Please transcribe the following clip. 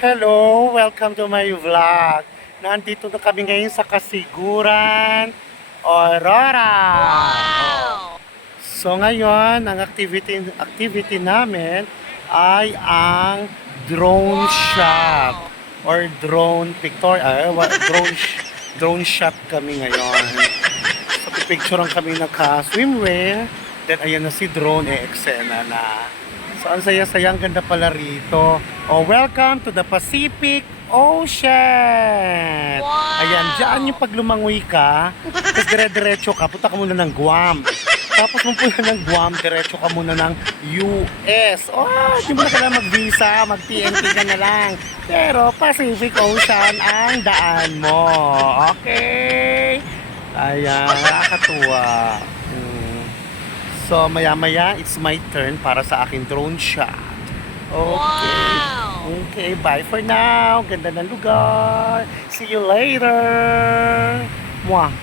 Hello! Welcome to my vlog. Nandito na kami ngayon sa Kasiguran, Aurora. Wow! So ngayon, ang activity namin ay ang drone shot or drone drone shot kami ngayon. So pipicturean kami naka-swimwear. Then ayan na si drone, eksena na. So ang saya-saya, ang ganda pala rito. Oh, welcome to the Pacific Ocean. Wow! Ayan, dyan yung pag lumangoy ka, tapos dire-diretso ka, punta ka muna ng Guam. Tapos kung punta ng Guam, diretso ka muna ng US. Oh, hindi mo na kailangan mag-visa, mag-TNT ka na lang. Pero Pacific Ocean ang daan mo. Okay? Ayan, nakakatuwa. So, maya-maya, it's my turn para sa aking drone shot. Okay. Wow! Okay, bye for now. Ganda ng lugar. See you later. Mwah.